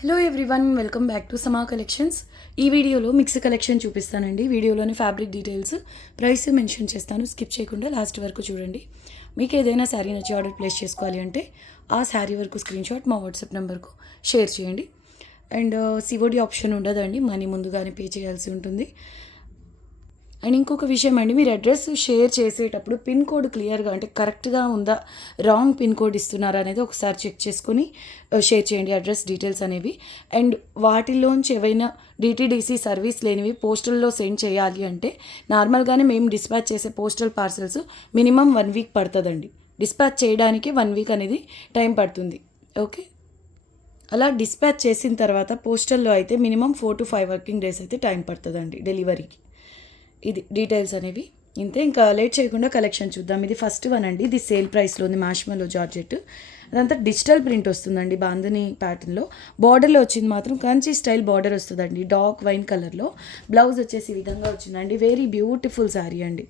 Hello everyone, welcome back to సమా collections. ఈ వీడియోలో మిక్స్ కలెక్షన్ చూపిస్తానండి. వీడియోలోని ఫ్యాబ్రిక్ డీటెయిల్స్, ప్రైస్ మెన్షన్ చేస్తాను. స్కిప్ చేయకుండా లాస్ట్ వరకు చూడండి. మీకు ఏదైనా శారీ నచ్చి ఆర్డర్ ప్లేస్ చేసుకోవాలి అంటే ఆ శారీ వరకు స్క్రీన్ షాట్ మా వాట్సాప్ నెంబర్కు షేర్ చేయండి. అండ్ సిఓడి ఆప్షన్ ఉండదండి, మనీ ముందుగానే పే చేయాల్సి ఉంటుంది. అండ్ ఇంకొక విషయం అండి, మీరు అడ్రస్ షేర్ చేసేటప్పుడు పిన్ కోడ్ క్లియర్గా అంటే కరెక్ట్గా ఉందా, రాంగ్ పిన్ కోడ్ ఇస్తున్నారా అనేది ఒకసారి చెక్ చేసుకొని షేర్ చేయండి అడ్రస్ డీటెయిల్స్ అనేవి. అండ్ వాటిలోంచి ఏవైనా డిటీడీసీ సర్వీస్ లేనివి పోస్టల్లో సెండ్ చేయాలి అంటే నార్మల్గానే మేము డిస్పాచ్ చేసే పోస్టల్ పార్సల్స్ మినిమం 1 వీక్ పడుతుందండి. డిస్పాచ్ చేయడానికి 1 వీక్ అనేది టైం పడుతుంది. ఓకే, అలా డిస్పాచ్ చేసిన తర్వాత పోస్టల్లో అయితే మినిమం 4 to 5 వర్కింగ్ డేస్ అయితే టైం పడుతుందండి డెలివరీకి. ఇది డీటెయిల్స్ అనేవి. ఇంతే, ఇంకా లేట్ చేయకుండా కలెక్షన్ చూద్దాం. ఇది ఫస్ట్ వన్ అండి. ఇది సేల్ ప్రైస్లో ఉంది, మ్యాష్మెలో జార్జెట్. అదంతా డిజిటల్ ప్రింట్ వస్తుందండి, బాందని ప్యాటర్న్లో. బార్డర్లో వచ్చింది మాత్రం కంచి స్టైల్ బార్డర్ వస్తుందండి, డార్క్ వైన్ కలర్లో. బ్లౌజ్ వచ్చేసి ఈ విధంగా వచ్చిందండి. వెరీ బ్యూటిఫుల్ శారీ అండి.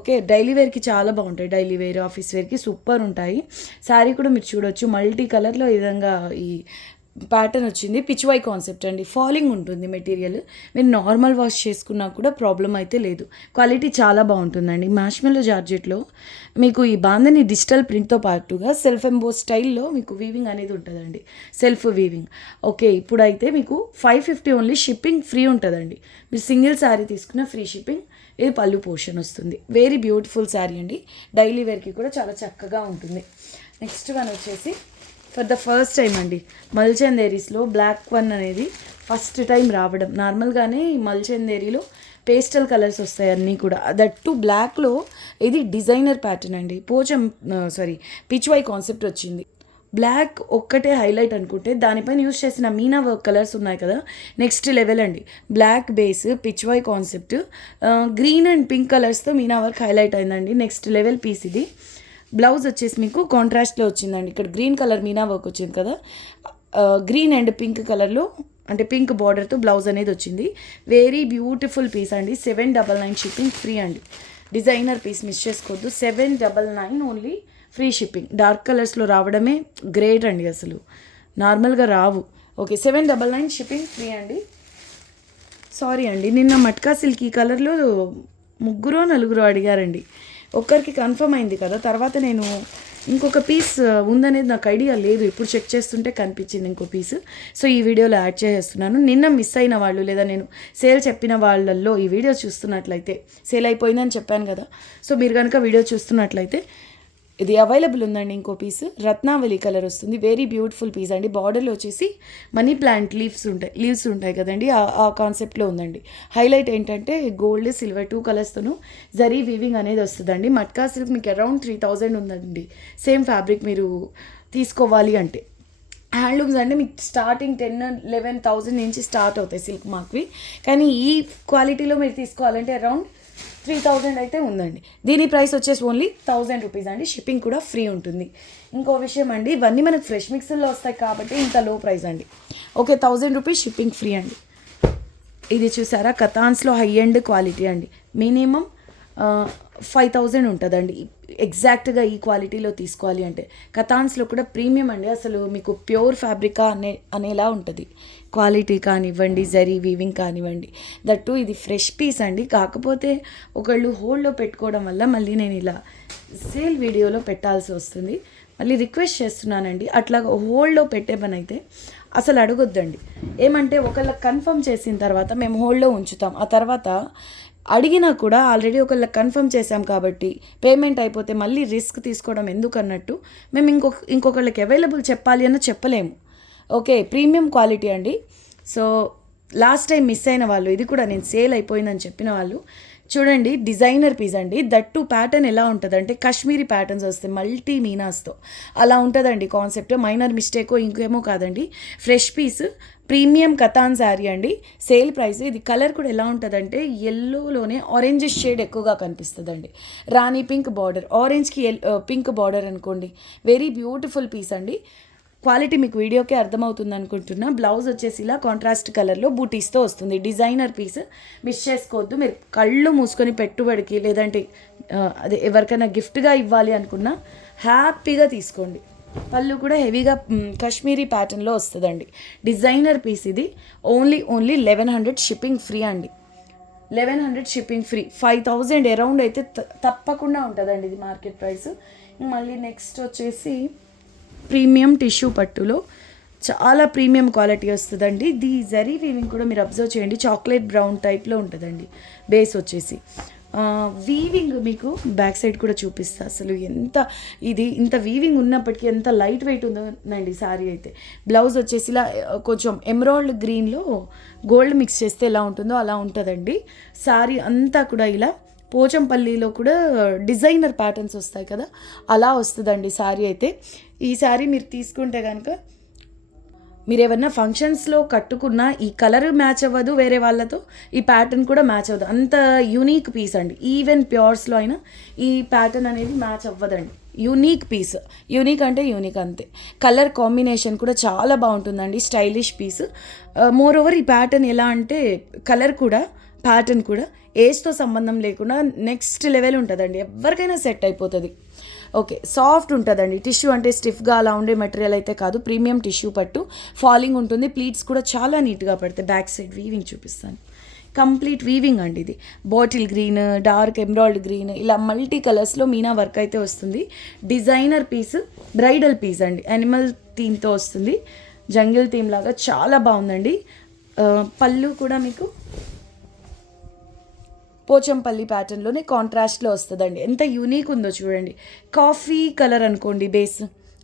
ఓకే, డైలీ వేర్కి చాలా బాగుంటాయి. డైలీ వేర్, ఆఫీస్ వేర్కి సూపర్ ఉంటాయి. శారీ కూడా మీరు చూడొచ్చు, మల్టీ కలర్లో ఈ విధంగా ఈ ప్యాటర్న్ వచ్చింది. పిచ్వై కాన్సెప్ట్ అండి. ఫాలింగ్ ఉంటుంది మెటీరియల్. మీరు నార్మల్ వాష్ చేసుకున్నా కూడా ప్రాబ్లం అయితే లేదు. క్వాలిటీ చాలా బాగుంటుందండి. మ్యాష్మెలో జార్జెట్లో మీకు ఈ బాందని డిజిటల్ ప్రింట్తో పాటుగా సెల్ఫ్ ఎంబోస్ స్టైల్లో మీకు వీవింగ్ అనేది ఉంటుందండి, సెల్ఫ్ వీవింగ్. ఓకే, ఇప్పుడైతే మీకు 550 ఓన్లీ, షిప్పింగ్ ఫ్రీ ఉంటుందండి. మీరు సింగిల్ శారీ తీసుకున్న ఫ్రీ షిప్పింగ్. ఇది పళ్ళు పోర్షన్ వస్తుంది. వెరీ బ్యూటిఫుల్ శారీ అండి. డైలీ వేర్కి కూడా చాలా చక్కగా ఉంటుంది. నెక్స్ట్ వన్ వచ్చేసి ఫర్ ద ఫస్ట్ టైం అండి, మల్చందేరీస్లో బ్లాక్ వన్ అనేది ఫస్ట్ టైం రావడం. నార్మల్గానే మల్చందేరీలో పేస్టల్ కలర్స్ వస్తాయి అన్నీ కూడా, దట్ టు బ్లాక్లో. ఇది డిజైనర్ ప్యాటర్న్ అండి. పిచ్వై కాన్సెప్ట్ వచ్చింది. బ్లాక్ ఒక్కటే హైలైట్ అనుకుంటే దానిపైన యూస్ చేసిన మీనా వర్క్ కలర్స్ ఉన్నాయి కదా, నెక్స్ట్ లెవెల్ అండి. Black base, Pichwai concept, green and pink కలర్స్తో మీనా వర్క్ హైలైట్ అయిందండి. నెక్స్ట్ లెవెల్ పీస్ ఇది. బ్లౌజ్ వచ్చేసి మీకు కాంట్రాస్ట్లో వచ్చిందండి. ఇక్కడ గ్రీన్ కలర్ మీనా వర్క్ వచ్చింది కదా, గ్రీన్ అండ్ పింక్ కలర్లో అంటే పింక్ బార్డర్తో బ్లౌజ్ అనేది వచ్చింది. వెరీ బ్యూటిఫుల్ పీస్ అండి. 799 షిప్పింగ్ ఫ్రీ అండి. డిజైనర్ పీస్ మిస్ చేసుకోవద్దు. 799 ఓన్లీ, ఫ్రీ షిప్పింగ్. డార్క్ కలర్స్లో రావడమే గ్రేట్ అండి, అసలు నార్మల్గా రావు. ఓకే, 799 షిప్పింగ్ ఫ్రీ అండి. సారీ అండి, నిన్న మట్కా సిల్క్ ఈ కలర్లో 3-4 అడిగారండి. ఒక్కరికి కన్ఫర్మ్ అయింది కదా, తర్వాత నేను ఇంకొక పీస్ ఉందనేది నాకు ఐడియా లేదు. ఇప్పుడు చెక్ చేస్తుంటే కనిపించింది ఇంకో పీస్. సో ఈ వీడియోలో యాడ్ చేస్తున్నాను. నిన్న మిస్ అయిన వాళ్ళు లేదా నేను సేల్ చెప్పిన వాళ్ళల్లో ఈ వీడియో చూస్తున్నట్లయితే, సేల్ అయిపోయిందని చెప్పాను కదా, సో మీరు కనుక వీడియో చూస్తున్నట్లయితే ఇది అవైలబుల్ ఉందండి. ఇంకో పీస్ రత్నావళి కలర్ వస్తుంది. వెరీ బ్యూటిఫుల్ పీస్ అండి. బార్డర్లో వచ్చేసి మనీ ప్లాంట్ లీవ్స్ ఉంటాయి కదండి, ఆ కాన్సెప్ట్లో ఉందండి. హైలైట్ ఏంటంటే గోల్డ్, సిల్వర్ 2 కలర్స్తోనూ జరీ వీవింగ్ అనేది వస్తుందండి. మట్కా సిల్క్ మీకు అరౌండ్ 3000 ఉందండి సేమ్ ఫ్యాబ్రిక్ మీరు తీసుకోవాలి అంటే. హ్యాండ్లూమ్స్ అంటే మీకు స్టార్టింగ్ 10-11,000 నుంచి స్టార్ట్ అవుతాయి సిల్క్ మార్క్వి. కానీ ఈ క్వాలిటీలో మీరు తీసుకోవాలంటే అరౌండ్ 3000 అయితే ఉందండి. దీని ప్రైస్ వచ్చేసి ఓన్లీ 1000 రూపీస్ అండి. షిప్పింగ్ కూడా ఫ్రీ ఉంటుంది. ఇంకో విషయం అండి, ఇవన్నీ మనకు ఫ్రెష్ మిక్సర్లో వస్తాయి కాబట్టి ఇంత లో ప్రైస్ అండి. ఓకే, 1000 రూపీస్ షిప్పింగ్ ఫ్రీ అండి. ఇది చూసారా, కతాన్స్లో హై ఎండ్ క్వాలిటీ అండి. మినిమం 5000 ఉంటుందండి ఎగ్జాక్ట్గా ఈ క్వాలిటీలో తీసుకోవాలి అంటే. కతాన్స్లో కూడా ప్రీమియం అండి, అసలు మీకు ప్యూర్ ఫ్యాబ్రికా అనేలా ఉంటుంది. క్వాలిటీ కానివ్వండి, జరీ వీవింగ్ కానివ్వండి. దట్టు ఇది ఫ్రెష్ పీస్ అండి. కాకపోతే ఒకళ్ళు హోల్డ్లో పెట్టుకోవడం వల్ల మళ్ళీ నేను ఇలా సేల్ వీడియోలో పెట్టాల్సి వస్తుంది. మళ్ళీ రిక్వెస్ట్ చేస్తున్నానండి, అట్లా హోల్డ్లో పెట్టే పని అయితే అసలు అడగొద్దండి. ఏమంటే ఒకళ్ళకి కన్ఫర్మ్ చేసిన తర్వాత మేము హోల్డ్లో ఉంచుతాం, ఆ తర్వాత అడిగినా కూడా ఆల్రెడీ ఒకళ్ళకి కన్ఫర్మ్ చేసాం కాబట్టి పేమెంట్ అయిపోతే మళ్ళీ రిస్క్ తీసుకోవడం ఎందుకు అన్నట్టు మేము ఇంకొకళ్ళకి అవైలబుల్ చెప్పాలి అన్న చెప్పలేము. ఓకే, ప్రీమియం క్వాలిటీ అండి. సో లాస్ట్ టైం మిస్ అయిన వాళ్ళు, ఇది కూడా నేను సేల్ అయిపోయిందని చెప్పిన వాళ్ళు చూడండి, డిజైనర్ పీస్ అండి. దట్టు ప్యాటర్న్ ఎలా ఉంటుందంటే కాశ్మీరీ ప్యాటర్న్స్ వస్తాయి మల్టీ మీనాస్తో, అలా ఉంటుందండి కాన్సెప్ట్. మైనర్ మిస్టేకో ఇంకేమో కాదండి. Fresh piece, premium katan sari అండి. Sale price. ఇది కలర్ కూడా ఎలా ఉంటుందంటే ఎల్లోలోనే ఆరెంజ్ షేడ్ ఎక్కువగా కనిపిస్తుందండి. రాణి పింక్ బార్డర్, ఆరెంజ్కి పింక్ బార్డర్ అనుకోండి. వెరీ బ్యూటిఫుల్ పీస్ అండి. క్వాలిటీ మీకు వీడియోకే అర్థమవుతుంది అనుకుంటున్నా. బ్లౌజ్ వచ్చేసి ఇలా కాంట్రాస్ట్ కలర్లో బూటీస్తో వస్తుంది. డిజైనర్ పీస్, మిస్ చేసుకోవద్దు. మీరు కళ్ళు మూసుకొని పెట్టుబడికి లేదంటే అదే ఎవరికైనా గిఫ్ట్గా ఇవ్వాలి అనుకున్నా హ్యాపీగా తీసుకోండి. పళ్ళు కూడా హెవీగా కాశ్మీరీ ప్యాటర్న్లో వస్తుందండి. డిజైనర్ పీస్ ఇది. ఓన్లీ 1100 షిప్పింగ్ ఫ్రీ అండి. 1100 షిప్పింగ్ ఫ్రీ. 5000 అరౌండ్ అయితే తప్పకుండా ఉంటుందండి ఇది మార్కెట్ ప్రైస్. మళ్ళీ నెక్స్ట్ వచ్చేసి ప్రీమియం టిష్యూ పట్టులో చాలా ప్రీమియం క్వాలిటీ వస్తుందండి. ఇది జరీ వీవింగ్ కూడా మీరు అబ్జర్వ్ చేయండి, చాక్లెట్ బ్రౌన్ టైప్లో ఉంటుందండి బేస్ వచ్చేసి. వీవింగ్ మీకు బ్యాక్ సైడ్ కూడా చూపిస్తా. అసలు ఇంత వీవింగ్ ఉన్నప్పటికీ ఎంత లైట్ వెయిట్ ఉందోనండి శారీ అయితే. బ్లౌజ్ వచ్చేసి ఇలా కొంచెం ఎమరాల్డ్ గ్రీన్లో గోల్డ్ మిక్స్ చేస్తే ఎలా ఉంటుందో అలా ఉంటుందండి. శారీ అంతా కూడా ఇలా పోచంపల్లిలో కూడా డిజైనర్ ప్యాటర్న్స్ వస్తాయి కదా, అలా వస్తుందండి శారీ అయితే. ఈ శారీ మీరు తీసుకుంటే కనుక మీరు ఏమన్నా ఫంక్షన్స్లో కట్టుకున్న ఈ కలర్ మ్యాచ్ అవ్వదు వేరే వాళ్ళతో, ఈ ప్యాటర్న్ కూడా మ్యాచ్ అవ్వదు. అంత యూనిక్ పీస్ అండి. ఈవెన్ ప్యూర్స్లో అయినా ఈ ప్యాటర్న్ అనేది మ్యాచ్ అవ్వదండి. Unique piece. యూనిక్ అంటే యూనిక్ అంతే. కలర్ కాంబినేషన్ కూడా చాలా బాగుంటుందండి. Stylish piece. మోర్ ఓవర్ ఈ ప్యాటర్న్ ఎలా అంటే కలర్ కూడా ప్యాటర్న్ కూడా ఏజ్తో సంబంధం లేకుండా నెక్స్ట్ లెవెల్ ఉంటుందండి. ఎవరికైనా సెట్ అయిపోతుంది. ఓకే, సాఫ్ట్ ఉంటుందండి. టిష్యూ అంటే స్టిఫ్గా అలా ఉండే మెటీరియల్ అయితే కాదు. ప్రీమియం టిష్యూ పట్టు. ఫాలింగ్ ఉంటుంది. ప్లీట్స్ కూడా చాలా నీట్గా పడతాయి. బ్యాక్ సైడ్ వీవింగ్ చూపిస్తాను. కంప్లీట్ వీవింగ్ అండి ఇది. Bottle green, dark emerald green, ఇలా మల్టీ కలర్స్లో మీనా వర్క్ అయితే వస్తుంది. డిజైనర్ పీస్, బ్రైడల్ పీస్ అండి. యానిమల్ థీమ్తో వస్తుంది. జంగిల్ థీమ్ లాగా చాలా బాగుందండి. పళ్ళు కూడా మీకు పోచంపల్లి ప్యాటర్న్లోనే కాంట్రాస్ట్లో వస్తుందండి. ఎంత యూనిక్ ఉందో చూడండి. కాఫీ కలర్ అనుకోండి బేస్.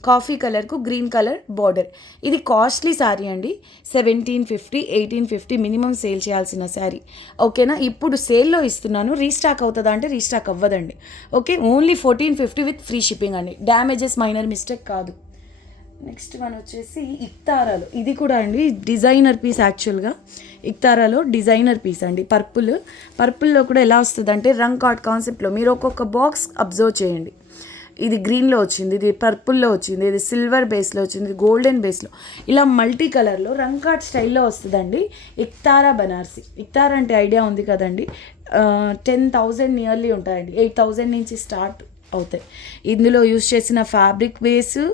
కాఫీ కలర్కు గ్రీన్ కలర్ బార్డర్. ఇది కాస్ట్లీ శారీ అండి. 1750, 1850 మినిమం సేల్ చేయాల్సిన శారీ. ఓకేనా. ఇప్పుడు సేల్లో ఇస్తున్నాను. రీస్టాక్ అవుతుందా అంటే రీస్టాక్ అవ్వదండి. Okay, only 1450 with free shipping అండి. డ్యామేజెస్ మైనర్ మిస్టేక్ కాదు. నెక్స్ట్ వన్ వచ్చేసి ఇక్తారాలో. ఇది కూడా అండి డిజైనర్ పీస్. యాక్చువల్గా ఇక్తారాలో డిజైనర్ పీస్ అండి. పర్పుల్లో కూడా ఎలా వస్తుంది అంటే రంగ్ కార్డ్ కాన్సెప్ట్లో. మీరు ఒక్కొక్క బాక్స్ అబ్జర్వ్ చేయండి. ఇది గ్రీన్లో వచ్చింది, ఇది పర్పుల్లో వచ్చింది, ఇది సిల్వర్ బేస్లో వచ్చింది, ఇది గోల్డెన్ బేస్లో, ఇలా మల్టీ కలర్లో రంగ్ కార్డ్ స్టైల్లో వస్తుందండి. ఇక్తారా బనార్సి. ఇక్తారా అంటే ఐడియా ఉంది కదండి. 10,000 నియర్లీ ఉంటాయండి. 8,000 నుంచి స్టార్ట్ అవుతాయి. ఇందులో యూస్ చేసిన ఫ్యాబ్రిక్ బేసు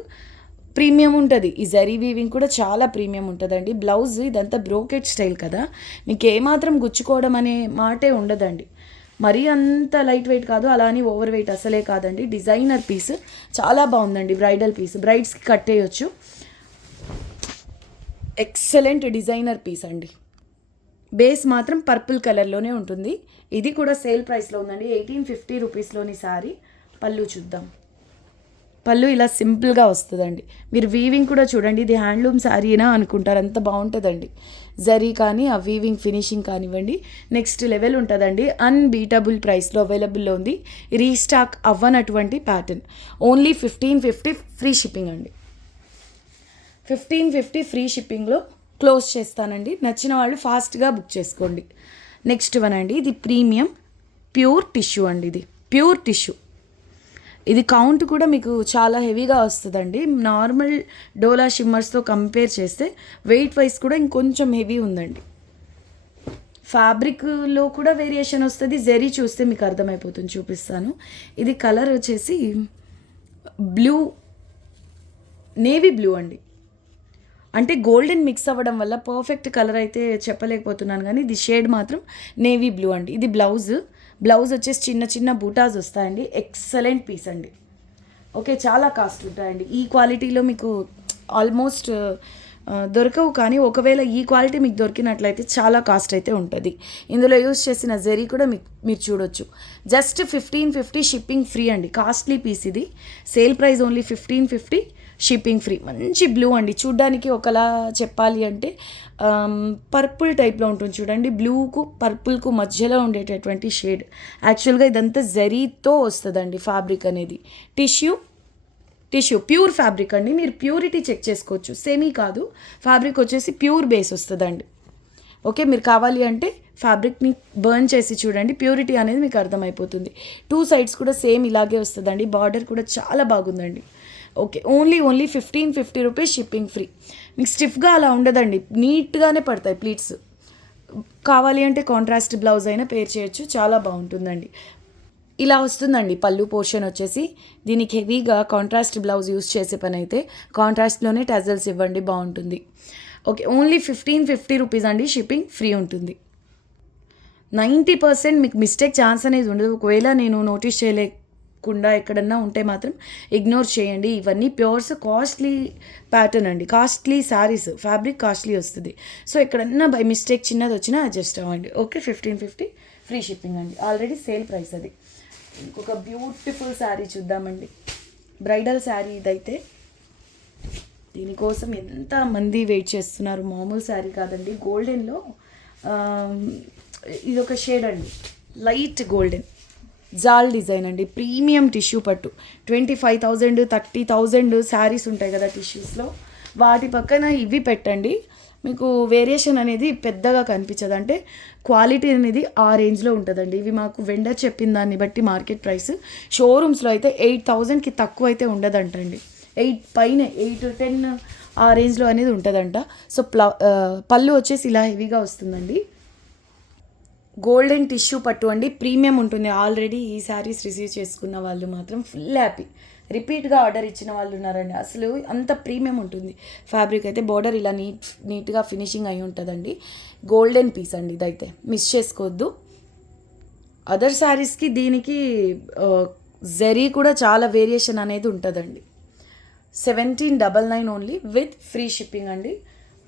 ప్రీమియం ఉంటుంది. ఈ జరీ వీవింగ్ కూడా చాలా ప్రీమియం ఉంటుందండి. బ్లౌజ్ ఇదంతా బ్రోకెట్ స్టైల్ కదా, మీకు ఏమాత్రం గుచ్చుకోవడం అనే మాటే ఉండదండి. మరీ అంత లైట్ వెయిట్ కాదు, అలా అని ఓవర్ వెయిట్ అసలే కాదండి. డిజైనర్ పీస్ చాలా బాగుందండి. బ్రైడల్ పీస్, బ్రైడ్స్కి కట్టేయచ్చు. ఎక్సలెంట్ డిజైనర్ పీస్ అండి. బేస్ మాత్రం పర్పుల్ కలర్లోనే ఉంటుంది. ఇది కూడా సేల్ ప్రైస్లో ఉందండి. 1850 రూపీస్లోని శారీ. పళ్ళు చూద్దాం. పళ్ళు ఇలా సింపుల్గా వస్తుందండి. మీరు వీవింగ్ కూడా చూడండి. ఇది హ్యాండ్లూమ్ శారీనా అనుకుంటారు, అంత బాగుంటుందండి. జరీ కానీ ఆ వీవింగ్ ఫినిషింగ్ కానివ్వండి నెక్స్ట్ లెవెల్ ఉంటుందండి. అన్బీటబుల్ ప్రైస్లో అవైలబుల్లో ఉంది. రీస్టాక్ అవ్వనటువంటి ప్యాటర్న్. ఓన్లీ 1550 ఫ్రీ షిప్పింగ్ అండి. 1550 ఫ్రీ షిప్పింగ్లో క్లోజ్ చేస్తానండి. నచ్చిన వాళ్ళు ఫాస్ట్గా బుక్ చేసుకోండి. నెక్స్ట్ వన్ అండి. ఇది ప్రీమియం ప్యూర్ టిష్యూ అండి. ఇది ప్యూర్ టిష్యూ. ఇది కౌంట్ కూడా మీకు చాలా హెవీగా వస్తుందండి. నార్మల్ డోలా షిమ్మర్స్తో కంపేర్ చేస్తే వెయిట్ వైజ్ కూడా ఇంకొంచెం హెవీ ఉందండి. ఫ్యాబ్రిక్లో కూడా వేరియేషన్ వస్తుంది. జరీ చూస్తే మీకు అర్థమైపోతుంది, చూపిస్తాను. ఇది కలర్ వచ్చేసి బ్లూ, నేవీ బ్లూ అండి. అంటే గోల్డెన్ మిక్స్ అవ్వడం వల్ల పర్ఫెక్ట్ కలర్ అయితే చెప్పలేకపోతున్నాను, కానీ ఇది షేడ్ మాత్రం నేవీ బ్లూ అండి. ఇది బ్లౌజ్ వచ్చేసి చిన్న చిన్న బూటాస్ వస్తాయండి. ఎక్సలెంట్ పీస్ అండి. ఓకే, చాలా కాస్ట్ ఉంటాయండి. ఈ క్వాలిటీలో మీకు ఆల్మోస్ట్ దొరకవు, కానీ ఒకవేళ ఈ క్వాలిటీ మీకు దొరికినట్లయితే చాలా కాస్ట్ అయితే ఉంటుంది. ఇందులో యూజ్ చేసిన జరీ కూడా మీరు చూడొచ్చు. జస్ట్ 1550 షిప్పింగ్ ఫ్రీ అండి. కాస్ట్లీ పీస్ ఇది. Sale price only 1550 shipping free. మంచి బ్లూ అండి. చూడ్డానికి ఒకలా చెప్పాలి అంటే పర్పుల్ టైప్లో ఉంటుంది చూడండి. బ్లూకు పర్పుల్కు మధ్యలో ఉండేటటువంటి షేడ్. యాక్చువల్గా ఇదంతా జరీతో వస్తుందండి ఫ్యాబ్రిక్ అనేది. టిష్యూ ప్యూర్ ఫ్యాబ్రిక్ అండి. మీరు ప్యూరిటీ చెక్ చేసుకోవచ్చు. సెమీ కాదు, ఫ్యాబ్రిక్ వచ్చేసి ప్యూర్ బేస్ వస్తుందండి. ఓకే, మీరు కావాలి అంటే ఫ్యాబ్రిక్ని బర్న్ చేసి చూడండి, ప్యూరిటీ అనేది మీకు అర్థమైపోతుంది. 2 సైడ్స్ కూడా సేమ్ ఇలాగే వస్తుందండి. బార్డర్ కూడా చాలా బాగుందండి. Okay, only 1550 rupees shipping free. మీకు స్టిఫ్గా అలా ఉండదండి, నీట్గానే పడతాయి ప్లీట్స్. కావాలి అంటే కాంట్రాస్ట్ బ్లౌజ్ అయినా పేర్ చేయొచ్చు, చాలా బాగుంటుందండి. ఇలా వస్తుందండి పళ్ళు పోర్షన్ వచ్చేసి. దీనికి హెవీగా కాంట్రాస్ట్ బ్లౌజ్ యూస్ చేసే పని అయితే కాంట్రాస్ట్లోనే టజల్స్ ఇవ్వండి, బాగుంటుంది. ఓకే, ఓన్లీ 1550 రూపీస్ అండి, షిప్పింగ్ ఫ్రీ ఉంటుంది. 90% మీకు మిస్టేక్ ఛాన్స్ అనేది ఉండదు. ఒకవేళ నేను నోటీస్ చేయలేకుండా ఎక్కడన్నా ఉంటే మాత్రం ఇగ్నోర్ చేయండి. ఇవన్నీ ప్యూర్స్ కాస్ట్లీ ప్యాటర్న్ అండి, కాస్ట్లీ శారీస్, ఫ్యాబ్రిక్ కాస్ట్లీ వస్తుంది. సో ఎక్కడన్నా బై మిస్టేక్ చిన్నది వచ్చినా అడ్జస్ట్ అవ్వండి. ఓకే, 1550 ఫ్రీ షిప్పింగ్ అండి, ఆల్రెడీ సేల్ ప్రైస్ అది. ఇంకొక బ్యూటిఫుల్ శారీ చూద్దామండి, బ్రైడల్ శారీ ఇదైతే. దీనికోసం ఎంతమంది వెయిట్ చేస్తున్నారు, మామూలు శారీ కాదండి. గోల్డెన్లో ఇది ఒక షేడ్ అండి, లైట్ గోల్డెన్ జాల్ డిజైన్ అండి, ప్రీమియం టిష్యూ పట్టు. 25,000 30,000 శారీస్ ఉంటాయి కదా టిష్యూస్లో, వాటి పక్కన ఇవి పెట్టండి, మీకు వేరియేషన్ అనేది పెద్దగా కనిపించదు. అంటే క్వాలిటీ అనేది ఆ రేంజ్లో ఉంటుందండి. ఇవి మాకు వెండర్ చెప్పిన దాన్ని బట్టి మార్కెట్ ప్రైస్ షోరూమ్స్లో అయితే 8,000కి తక్కువ అయితే ఉండదంటండి. 8 పైన 8-10 ఆ రేంజ్లో అనేది ఉంటుందంట. సో పళ్ళు వచ్చేసి ఇలా హెవీగా వస్తుందండి. గోల్డెన్ టిష్యూ పట్టు అండి, ప్రీమియం ఉంటుంది. ఆల్రెడీ ఈ శారీస్ రిసీవ్ చేసుకున్న వాళ్ళు మాత్రం ఫుల్ హ్యాపీ. రిపీట్గా ఆర్డర్ ఇచ్చిన వాళ్ళు ఉన్నారండి. అసలు అంత ప్రీమియం ఉంటుంది ఫ్యాబ్రిక్ అయితే. బోర్డర్ ఇలా నీట్గా ఫినిషింగ్ అయి ఉంటుందండి. గోల్డెన్ పీస్ అండి ఇదైతే, మిస్ చేసుకోవద్దు. అదర్ శారీస్కి దీనికి జరీ కూడా చాలా వేరియేషన్ అనేది ఉంటుందండి. 1799 ఓన్లీ విత్ ఫ్రీ షిప్పింగ్ అండి.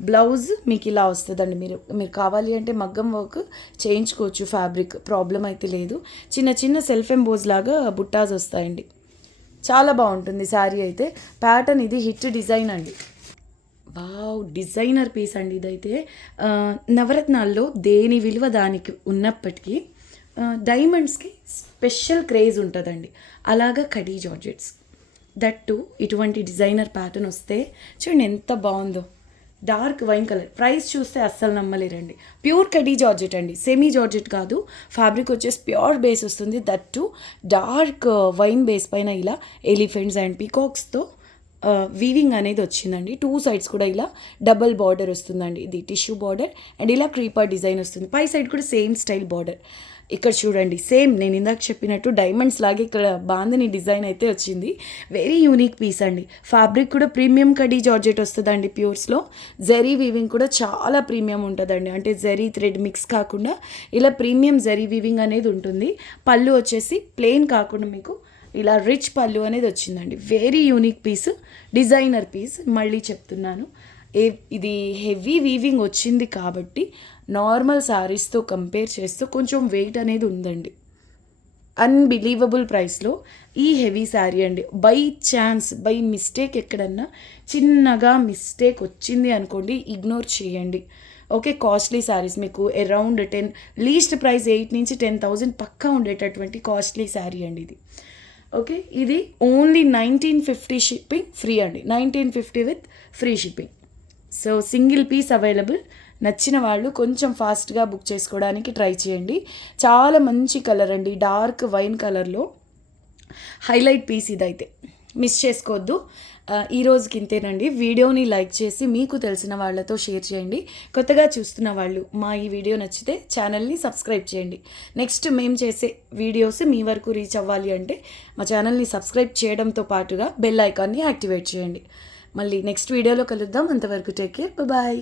బ్లౌజ్ మీకు ఇలా వస్తుందండి. మీరు కావాలి అంటే మగ్గం వర్క్ చేయించుకోవచ్చు, ఫ్యాబ్రిక్ ప్రాబ్లం అయితే లేదు. చిన్న చిన్న సెల్ఫ్ ఎంబోజ్ లాగా బుట్టాస్ వస్తాయండి, చాలా బాగుంటుంది శారీ అయితే. ప్యాటర్న్ ఇది హిట్ డిజైన్ అండి. వావ్, డిజైనర్ పీస్ అండి ఇదైతే. నవరత్నాల్లో దేని విలువ దానికి ఉన్నప్పటికీ డైమండ్స్కి స్పెషల్ క్రేజ్ ఉంటుందండి. అలాగా కడీ జార్జెట్స్, దట్టు ఇటువంటి డిజైనర్ ప్యాటర్న్ వస్తే చూడండి ఎంత బాగుందో. డార్క్ వైన్ కలర్, ప్రైస్ చూస్తే అస్సలు నమ్మలేరండి. ప్యూర్ కడీ జార్జెట్ అండి, సెమీ జార్జెట్ కాదు. ఫ్యాబ్రిక్ వచ్చేసి ప్యూర్ బేస్ వస్తుంది, దట్టు డార్క్ వైన్ బేస్ పైన ఇలా ఎలిఫెంట్స్ అండ్ పీకాక్స్తో వీవింగ్ అనేది వచ్చిందండి. 2 సైడ్స్ కూడా ఇలా డబల్ బార్డర్ వస్తుందండి. ఇది టిష్యూ బార్డర్ అండ్ ఇలా క్రీపర్ డిజైన్ వస్తుంది. పై సైడ్ కూడా సేమ్ స్టైల్ బార్డర్. ఇక్కడ చూడండి, సేమ్ నేను ఇందాక చెప్పినట్టు డైమండ్స్ లాగే ఇక్కడ బాందిని డిజైన్ అయితే వచ్చింది. వెరీ యూనిక్ పీస్ అండి. ఫ్యాబ్రిక్ కూడా ప్రీమియం కడీ జార్జెట్ వస్తుందండి ప్యూర్స్లో. జరీ వీవింగ్ కూడా చాలా ప్రీమియం ఉంటుందండి. అంటే జరీ థ్రెడ్ మిక్స్ కాకుండా ఇలా ప్రీమియం జరీ వీవింగ్ అనేది ఉంటుంది. పళ్ళు వచ్చేసి ప్లెయిన్ కాకుండా మీకు ఇలా రిచ్ పళ్ళు అనేది వచ్చిందండి. Very unique piece, designer piece. మళ్ళీ చెప్తున్నాను, ఇది హెవీ వీవింగ్ వచ్చింది కాబట్టి నార్మల్ శారీస్తో కంపేర్ చేస్తూ కొంచెం వెయిట్ అనేది ఉందండి. అన్బిలీవబుల్ ప్రైస్లో ఈ హెవీ శారీ అండి. బై ఛాన్స్, బై మిస్టేక్ ఎక్కడన్నా చిన్నగా మిస్టేక్ వచ్చింది అనుకోండి, ఇగ్నోర్ చేయండి. ఓకే, కాస్ట్లీ శారీస్ మీకు అరౌండ్ 10, లీస్ట్ ప్రైస్ 8 నుంచి 10,000 పక్కా ఉండేటటువంటి కాస్ట్లీ శారీ అండి ఇది. ఓకే, ఇది ఓన్లీ 1950 షిప్పింగ్ ఫ్రీ అండి. 1950 with free shipping. So single piece available. నచ్చిన వాళ్ళు కొంచెం ఫాస్ట్గా బుక్ చేసుకోవడానికి ట్రై చేయండి. చాలా మంచి కలర్ అండి, డార్క్ వైన్ కలర్లో హైలైట్ పీస్ ఇదైతే, మిస్ చేసుకోవద్దు. ఈ రోజుకి ఇంతేనండి. వీడియోని లైక్ చేసి మీకు తెలిసిన వాళ్ళతో షేర్ చేయండి. కొత్తగా చూస్తున్న వాళ్ళు మా ఈ వీడియో నచ్చితే ఛానల్ని సబ్స్క్రైబ్ చేయండి. నెక్స్ట్ మేము చేసే వీడియోస్ మీ వరకు రీచ్ అవ్వాలి అంటే మా ఛానల్ని సబ్స్క్రైబ్ చేయడంతో పాటుగా బెల్ ఐకాన్ని యాక్టివేట్ చేయండి. మళ్ళీ నెక్స్ట్ వీడియోలో కలుద్దాం. అంతవరకు టేక్ కేర్, బాయ్.